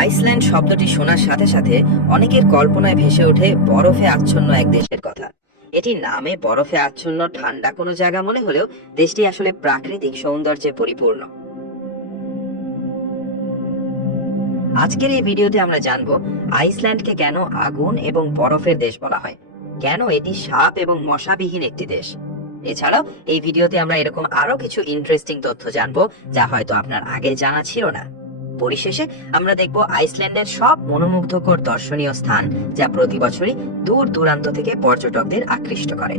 Iceland শব্দটি শোনার সাথে সাথে অনেকের কল্পনায় ভেসে ওঠে বরফে আচ্ছন্ন এক দেশের কথা। এটি নামে বরফে আচ্ছন্ন ঠান্ডা কোনো জায়গা মনে হলেও দেশটি আসলে প্রাকৃতিক সৌন্দর্যে পরিপূর্ণ। আজকের এই ভিডিওতে আমরা জানবো আইসল্যান্ডকে কেন আগুন এবং বরফের দেশ বলা হয়, কেন এটি সাপ এবং মশাবিহীন একটি দেশ। এছাড়াও এই ভিডিওতে আমরা এরকম আরো কিছু ইন্টারেস্টিং তথ্য জানবো যা হয়তো আপনার আগে জানা ছিল না। পরিশেষে আমরা দেখব আইসল্যান্ডের সব মনোমুগ্ধকর দর্শনীয় স্থান যা প্রতি বছরই দূর দূরান্ত থেকে পর্যটকদের আকৃষ্ট করে।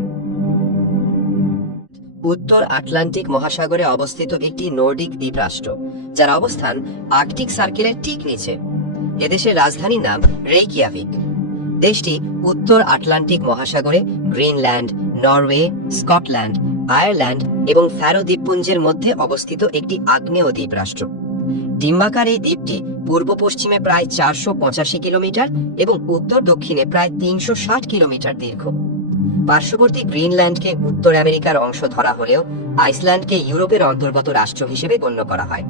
উত্তর আটলান্টিক মহাসাগরে অবস্থিত একটি নর্ডিক দ্বীপরাষ্ট্র, যার অবস্থান আর্কটিক সার্কেলের ঠিক নিচে। এদেশের রাজধানীর নাম রেইকিয়াভিক। দেশটি উত্তর আটলান্টিক মহাসাগরে গ্রিনল্যান্ড, নরওয়ে, স্কটল্যান্ড, আয়ারল্যান্ড এবং ফ্যারো দ্বীপপুঞ্জের মধ্যে অবস্থিত একটি আগ্নেয় দ্বীপরাষ্ট্র। ডিম্বাকার এই দ্বীপটি পূর্ব পশ্চিমে প্রায় 485 কিলোমিটার এবং উত্তর দক্ষিণে প্রায় 360 কিলোমিটার দীর্ঘ। পার্শ্ববর্তী গ্রিনল্যান্ডকে উত্তর আমেরিকার অংশ ধরা হলেও আইসল্যান্ডকে ইউরোপের অন্তর্গত রাষ্ট্র হিসেবে গণ্য করা হয়।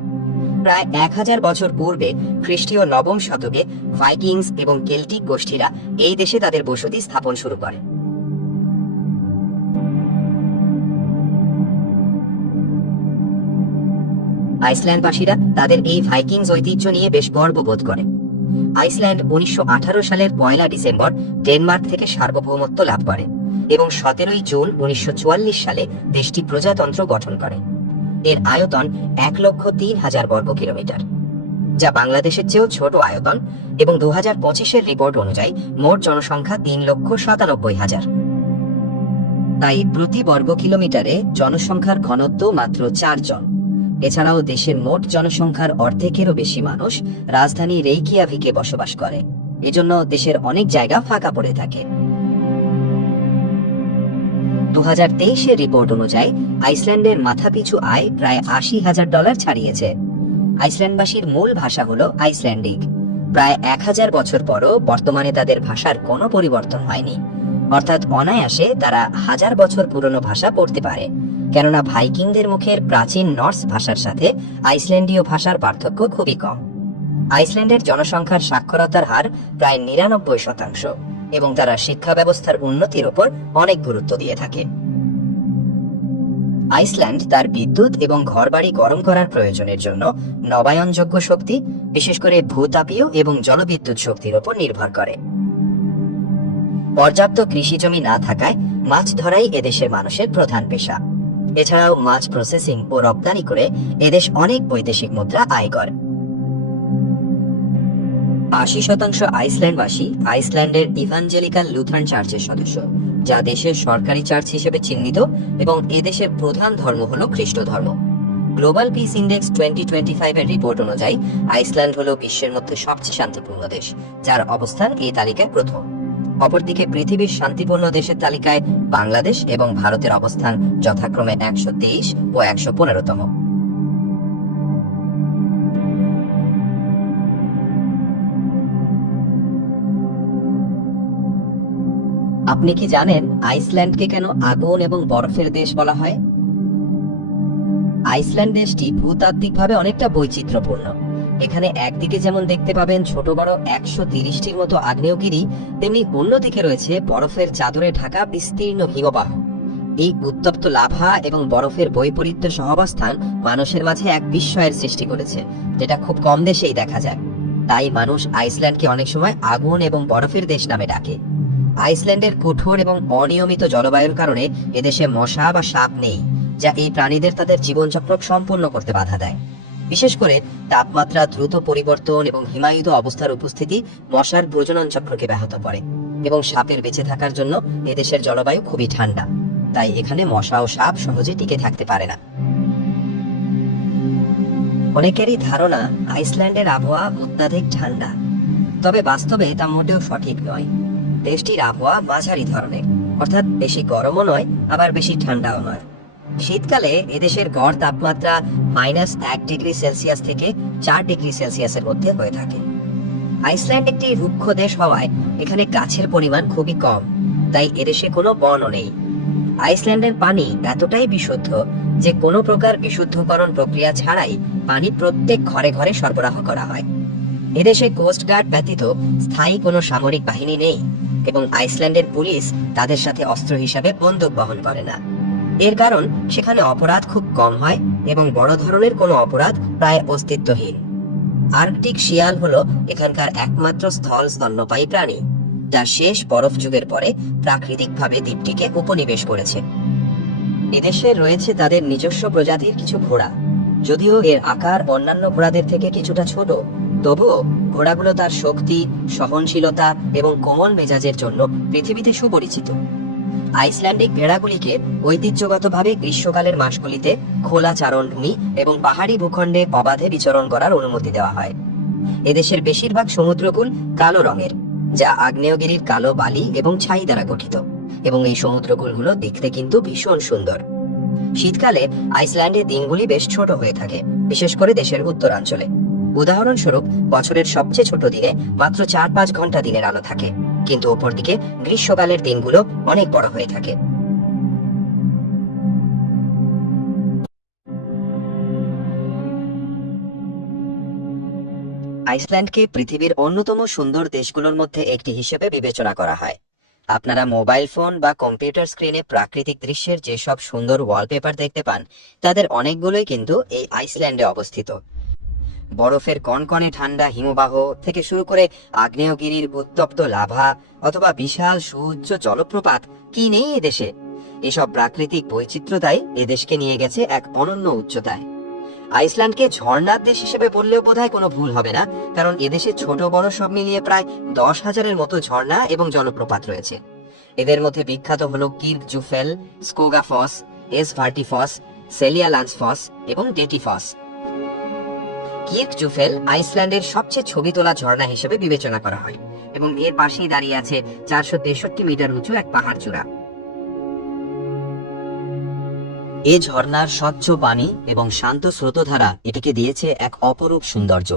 প্রায় 1000 বছর পূর্বে খ্রিস্টীয় নবম শতকে ভাইকিংস এবং কেল্টিক গোষ্ঠীরা এই দেশে তাদের বসতি স্থাপন শুরু করে। আইসল্যান্ডবাসীরা তাদের এই ভাইকিংস ঐতিহ্য নিয়ে বেশ গর্ববোধ করে। আইসল্যান্ড 1918 সালের 1 ডিসেম্বর ডেনমার্ক থেকে সার্বভৌমত্ব লাভ করে এবং 17 জুন 1944 সালে দেশটি প্রজাতন্ত্র গঠন করে। এর আয়তন 1,03,000 বর্গ কিলোমিটার, যা বাংলাদেশের চেয়েও ছোট আয়তন, এবং 2025-এর রিপোর্ট অনুযায়ী মোট জনসংখ্যা 3,97,000। তাই প্রতি বর্গ কিলোমিটারে জনসংখ্যার ঘনত্ব মাত্র 4 জন। এছাড়াও দেশের মোট জনসংখ্যার অর্ধেকেরও বেশি মানুষ রাজধানী রেইকিয়াভিকে বসবাস করে। এজন্য দেশের অনেক জায়গা ফাঁকা পড়ে থাকে। 2023-এর রিপোর্ট অনুযায়ী আইসল্যান্ডের মাথাপিছু আয় প্রায় $80,000 ছাড়িয়েছে। আইসল্যান্ডবাসীর মূল ভাষা হলো আইসল্যান্ডিক। প্রায় 1000 বছর পরও বর্তমানে তাদের ভাষার কোনো পরিবর্তন হয়নি, অর্থাৎ অনায়াসে তারা 1000 বছর পুরনো ভাষা পড়তে পারে, কেননা ভাইকিংদের মুখের প্রাচীন নর্স ভাষার সাথে আইসল্যান্ডীয় ভাষার পার্থক্য খুবই কম। আইসল্যান্ডের জনসংখ্যার সাক্ষরতার হার প্রায় 99% এবং তারা শিক্ষা ব্যবস্থার উন্নতির উপর অনেক গুরুত্ব দিয়ে থাকে। আইসল্যান্ড তার বিদ্যুৎ এবং ঘরবাড়ি গরম করার প্রয়োজনের জন্য নবায়নযোগ্য শক্তি, বিশেষ করে ভূতাপীয় এবং জলবিদ্যুৎ শক্তির উপর নির্ভর করে। পর্যাপ্ত কৃষি জমি না থাকায় মাছ ধরাই এদেশের মানুষের প্রধান পেশা। এছাড়াও মাছ প্রসেসিং ও রপ্তানি করে এদেশ অনেক বৈদেশিক মুদ্রা আয় করে। 80% আইসল্যান্ডবাসী আইসল্যান্ডের ইভাঞ্জেলিক্যাল লুথারান চার্চের সদস্য, যা দেশের সরকারি চার্চ হিসেবে চিহ্নিত, এবং এদেশের প্রধান ধর্ম হলো খ্রিস্ট ধর্ম। গ্লোবাল পিস ইন্ডেক্স 2025-এর রিপোর্ট অনুযায়ী আইসল্যান্ড হলো বিশ্বের মধ্যে সবচেয়ে শান্তিপূর্ণ দেশ, যার অবস্থান এই তালিকায় প্রথম। অপরদিকে পৃথিবীর শান্তিপূর্ণ দেশের তালিকায় বাংলাদেশ এবং ভারতের অবস্থান যথাক্রমে 123 ও 115তম। আপনি কি জানেন আইসল্যান্ডকে কেন আগুন এবং বরফের দেশ বলা হয়? আইসল্যান্ড দেশটি ভূতাত্ত্বিকভাবে অনেকটা বৈচিত্র্যপূর্ণ। এখানে একদিকে যেমন দেখতে পাবেন ছোট বড় 130টির মতো আগ্নেয়গিরি, তেমনি অন্যদিকে রয়েছে বরফের চাদরে ঢাকা বিস্তীর্ণ হিমবাহ। এই উত্তপ্ত লাভা এবং বরফের বৈপরীত্য সহাবস্থান মানুষের মাঝে এক বিস্ময়ের সৃষ্টি করেছে, যেটা খুব কম দেশেই দেখা যায়। তাই মানুষ আইসল্যান্ডকে অনেক সময় আগুন এবং বরফের দেশ নামে ডাকে। আইসল্যান্ডের কঠোর এবং অনিয়মিত জলবায়ুর কারণে এদেশে মশা বা সাপ নেই, যা এই প্রাণীদের তাদের জীবনচক্র সম্পন্ন করতে বাধা দেয়। বিশেষ করে তাপমাত্রা দ্রুত পরিবর্তন এবং হিমায়িত অবস্থার উপস্থিতি মশার প্রজনন চক্রকে ব্যাহত করে, এবং সাপের বেঁচে থাকার জন্য এদেশের জলবায়ু খুবই ঠান্ডা। তাই এখানে মশা ও সাপ সহজে টিকে থাকতে পারে না। অনেকেরই ধারণা আইসল্যান্ডের আবহাওয়া অত্যাধিক ঠান্ডা, তবে বাস্তবে তা মোটেও সঠিক নয়। দেশটির আবহাওয়া মাঝারি ধরনের, অর্থাৎ বেশি গরমও নয় আবার বেশি ঠান্ডাও নয়। শীতকালে এদেশের গড় তাপমাত্রা -1 ডিগ্রি সেলসিয়াস থেকে 4 ডিগ্রি সেলসিয়াসের মধ্যে হয়ে থাকে। আইসল্যান্ড একটি রুক্ষ দেশ হওয়ায় এখানে গাছের পরিমাণ খুবই কম, তাই এদেশে কোনো বনও নেই। আইসল্যান্ডের পানি এতটাই বিশুদ্ধ যে কোনো প্রকার বিশুদ্ধকরণ প্রক্রিয়া ছাড়াই পানি প্রত্যেক ঘরে ঘরে সরবরাহ করা হয়। এদেশে কোস্টগার্ড ব্যতীত স্থায়ী কোনো সামরিক বাহিনী নেই এবং আইসল্যান্ডের পুলিশ তাদের সাথে অস্ত্র হিসাবে বন্দুক বহন করে না। এর কারণ সেখানে অপরাধ খুব কম হয় এবং বড় ধরনের কোনো অপরাধ প্রায় অস্তিত্বহীন। আর্কটিক শিয়াল হলো এখানকার একমাত্র স্থল স্তন্যপায়ী প্রাণী, যা শেষ বরফ যুগের পরে প্রাকৃতিকভাবে দ্বীপটিকে উপনিবেশ করেছে। এদেশে রয়েছে তাদের নিজস্ব প্রজাতির কিছু ঘোড়া। যদিও এর আকার অন্যান্য ঘোড়াদের থেকে কিছুটা ছোট, তবুও ঘোড়াগুলো তার শক্তি, সহনশীলতা এবং কোমল মেজাজের জন্য পৃথিবীতে সুপরিচিত। আইসল্যান্ডিক ভেড়াগুলিকে ঐতিহ্যগতভাবে গ্রীষ্মকালের মাসগুলিতে খোলা চারণভূমি এবং পাহাড়ি ভূখণ্ডে অবাধে বিচরণ করার অনুমতি দেওয়া হয়। এদেশের বেশিরভাগ সমুদ্রকূল কালো রঙের, যা আগ্নেয়গিরির কালো বালি এবং ছাই দ্বারা গঠিত, এবং এই সমুদ্রকূলগুলো দেখতে কিন্তু ভীষণ সুন্দর। শীতকালে আইসল্যান্ডের দিনগুলি বেশ ছোট হয়ে থাকে, বিশেষ করে দেশের উত্তরাঞ্চলে। উদাহরণস্বরূপ, বছরের সবচেয়ে ছোট দিনে মাত্র 4-5 ঘন্টা দিনের আলো থাকে, কিন্তু অপরদিকে গ্রীষ্মকালের দিনগুলো অনেক বড় হয়ে থাকে। আইসল্যান্ডকে পৃথিবীর অন্যতম সুন্দর দেশগুলোর মধ্যে একটি হিসেবে বিবেচনা করা হয়। আপনারা মোবাইল ফোন বা কম্পিউটার স্ক্রিনে প্রাকৃতিক দৃশ্যের যেসব সুন্দর ওয়ালপেপার দেখতে পান, তাদের অনেকগুলোই কিন্তু এই আইসল্যান্ডে অবস্থিত। বরফের কনকনে ঠান্ডা হিমবাহ থেকে শুরু করে আগ্নেয়গিরির উত্তপ্ত লাভা অথবা বিশাল সুউচ্চ জলপ্রপাত, কি নেই এদেশে? এসব প্রাকৃতিক বৈচিত্র্যতাই এদেশকে নিয়ে গেছে এক অনন্য উচ্চতায়। আইসল্যান্ডকে ঝর্ণার দেশ হিসেবে বললেও বোধহয় কোনো ভুল হবে না, কারণ এদেশে ছোট বড় সব মিলিয়ে প্রায় 10,000-এর মতো ঝর্ণা এবং জলপ্রপাত রয়েছে। এদের মধ্যে বিখ্যাত হলো কির্কজুফেল, স্কোগাফস, এসভার্টিফস, সেলিয়ালান্সফস এবং ডেটিফস। কির্কজুফেল আইসল্যান্ডের সবচেয়ে ছবি তোলা ঝর্ণা হিসেবে বিবেচনা করা হয় এবং এর পাশেই দাঁড়িয়ে আছে 463 মিটার উঁচু এক পাহাড় চূড়া। এই ঝর্ণার স্বচ্ছ পানি এবং শান্ত স্রোতধারা এটিকে দিয়েছে এক অপরূপ সৌন্দর্য।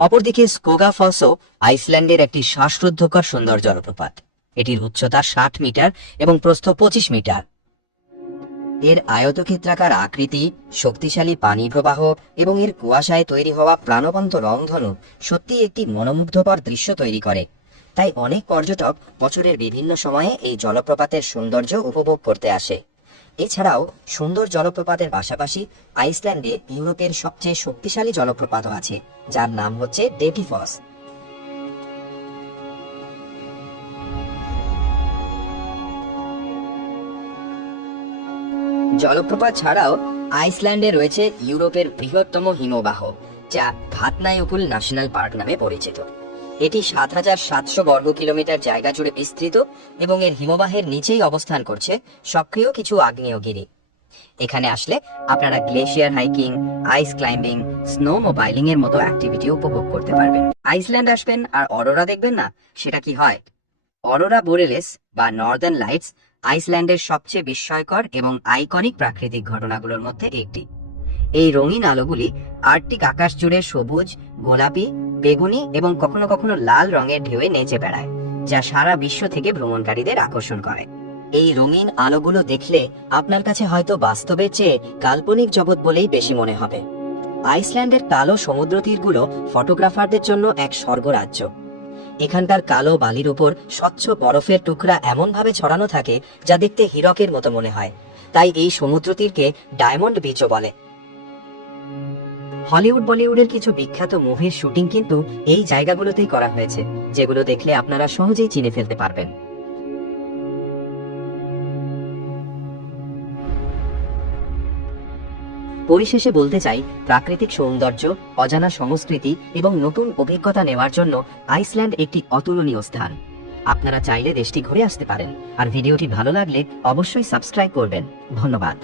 অপরদিকে স্কোগাফসও আইসল্যান্ডের একটি শ্বাসরুদ্ধকর সুন্দর জলপ্রপাত। এটির উচ্চতা 60 মিটার এবং প্রস্থ 25 মিটার। এর আয়তক্ষেত্রাকার আকৃতি, শক্তিশালী পানি প্রবাহ এবং এর কুয়াশায় তৈরি হওয়া প্রাণবন্ত রংধনু সত্যি একটি মনোমুগ্ধকর দৃশ্য তৈরি করে। তাই অনেক পর্যটক বছরের বিভিন্ন সময়ে এই জলপ্রপাতের সৌন্দর্য উপভোগ করতে আসে। এছাড়াও সুন্দর জলপ্রপাতের পাশাপাশি আইসল্যান্ডে ইউরোপের সবচেয়ে শক্তিশালী জলপ্রপাতও আছে, যার নাম হচ্ছে ডেটিফস। জলপ্রপাত ছাড়াও আইসল্যান্ডে রয়েছে ইউরোপের বৃহত্তম হিমবাহ, যা ভাতনায়কুল ন্যাশনাল পার্ক নামে পরিচিত। এটি 7,700 বর্গ কিলোমিটার জায়গা জুড়ে বিস্তৃত এবং এর হিমবাহের নিচেই অবস্থান করছে সক্রিয় কিছু আগ্নেয়গিরি। এখানে আসলে আপনারা গ্লেশিয়ার হাইকিং, আইস ক্লাইম্বিং, স্নো মোবাইলিং এর মতো অ্যাক্টিভিটি উপভোগ করতে পারবেন। আইসল্যান্ড আসবেন আর অরোরা দেখবেন না, সেটা কি হয়? অরোরা বোরেলিস বা নর্দার্ন লাইটস আইসল্যান্ডের সবচেয়ে বিস্ময়কর এবং আইকনিক প্রাকৃতিক ঘটনাগুলোর মধ্যে একটি। এই রঙিন আলোগুলি আর্কটিক আকাশ জুড়ে সবুজ, গোলাপি, বেগুনি এবং কখনো কখনো লাল রঙের ঢেউয়ে নেচে বেড়ায়, যা সারা বিশ্ব থেকে ভ্রমণকারীদের আকর্ষণ করে। এই রঙিন আলোগুলো দেখলে আপনার কাছে হয়তো বাস্তবের চেয়ে কাল্পনিক জগৎ বলেই বেশি মনে হবে। আইসল্যান্ডের কালো সমুদ্র তীরগুলো ফটোগ্রাফারদের জন্য এক স্বর্গরাজ্য। এখানকার কালো বালির উপর স্বচ্ছ বরফের টুকরা এমনভাবে ছড়ানো থাকে যা দেখতে হীরকের মতো মনে হয়। তাই এই সমুদ্র তীরকে ডায়মন্ড বিচও বলে। হলিউড বলিউডের কিছু বিখ্যাত মুভির শুটিং কিন্তু এই জায়গাগুলোতেই করা হয়েছে, যেগুলো দেখলে আপনারা সহজেই চিনে ফেলতে পারবেন। পরিশেষে বলতে চাই, প্রাকৃতিক সৌন্দর্য, অজানা সংস্কৃতি এবং নতুন অভিজ্ঞতা নেওয়ার জন্য আইসল্যান্ড একটি অতুলনীয় স্থান। আপনারা চাইলে দেশটি ঘুরে আসতে পারেন। আর ভিডিওটি ভালো লাগলে অবশ্যই সাবস্ক্রাইব করবেন। ধন্যবাদ।